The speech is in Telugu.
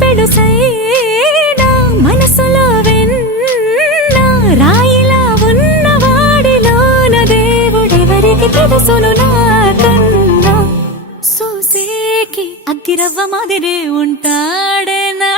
పెడుసైనా మనసులో వెన్న రాయిలా ఉన్నవాడిలోన దేవుడెవరికి తెలుసును నాకన్నా చూసేకి అగ్గిరవ్వ మాదిరే ఉంటాడే నా